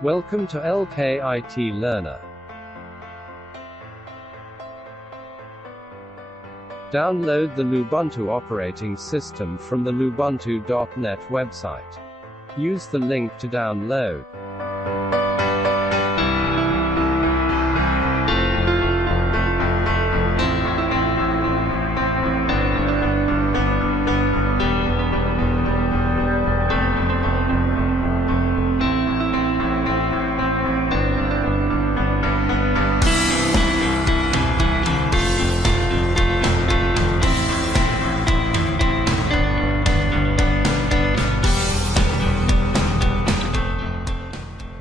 Welcome to LKIT Learner. Download the Lubuntu operating system from the lubuntu.net website. Use the link to download.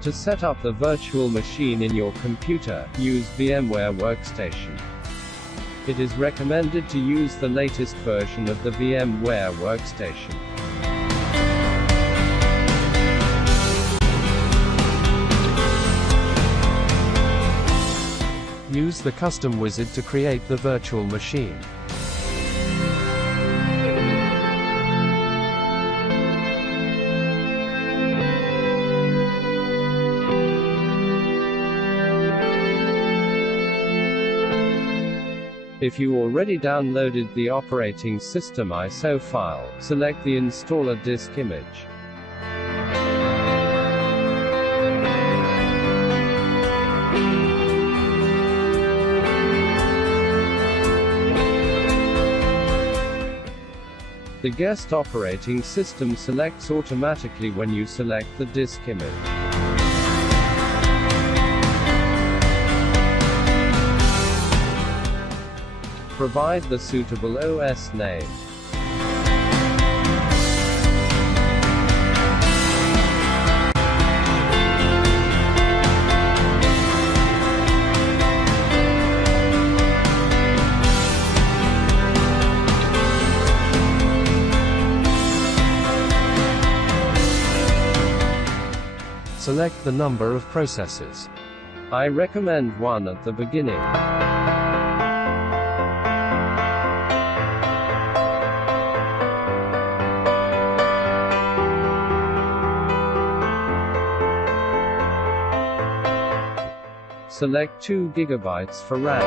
To set up the virtual machine in your computer, use VMware Workstation. It is recommended to use the latest version of the VMware Workstation. Use the custom wizard to create the virtual machine. If you already downloaded the operating system ISO file, select the installer disk image. The guest operating system selects automatically when you select the disk image. Provide the suitable OS name. Select the number of processors. I recommend 1 at the beginning. Select 2 GB for RAM.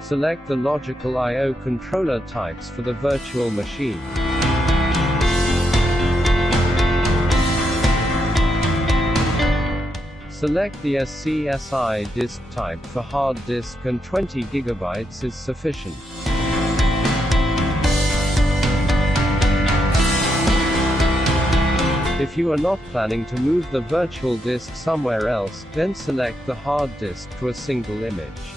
Select the logical I/O controller types for the virtual machine. Select the SCSI disk type for hard disk, and 20 GB is sufficient. If you are not planning to move the virtual disk somewhere else, then select the hard disk to a single image.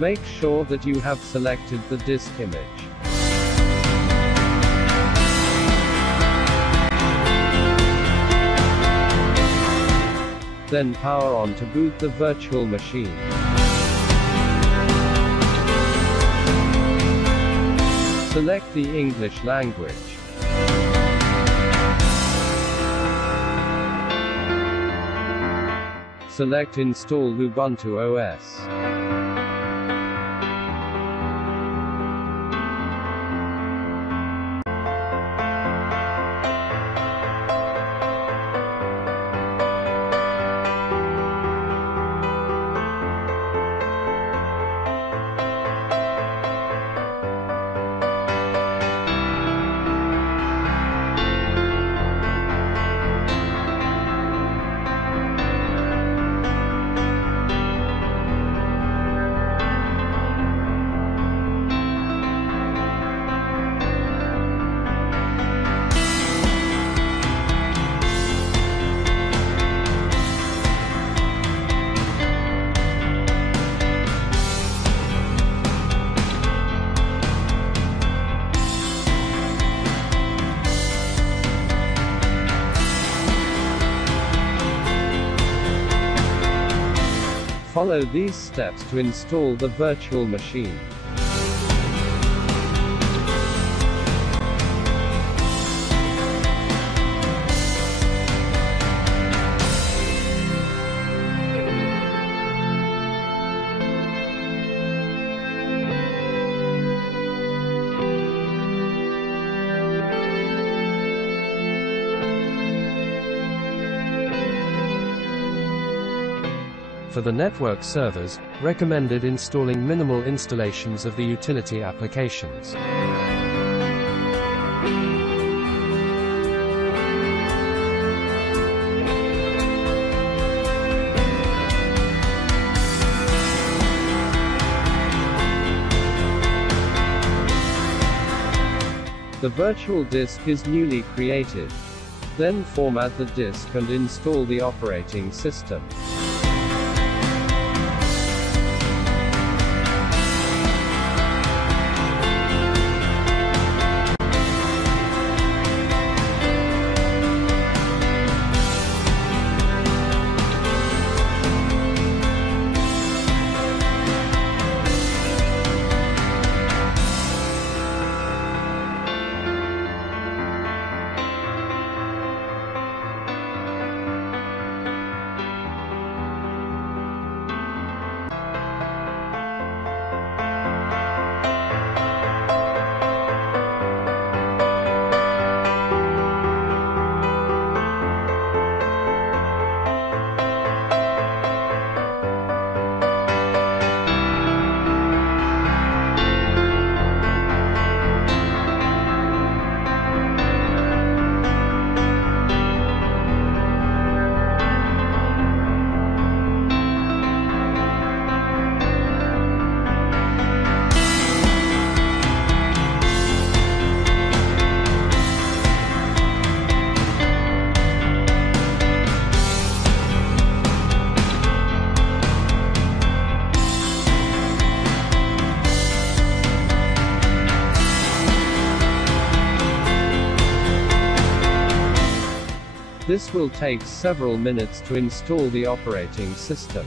Make sure that you have selected the disk image. Then power on to boot the virtual machine. Select the English language. Select Install Lubuntu OS. Follow these steps to install the virtual machine. For the network servers, recommended installing minimal installations of the utility applications. The virtual disk is newly created. Then format the disk and install the operating system. This will take several minutes to install the operating system.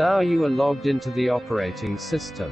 Now you are logged into the operating system.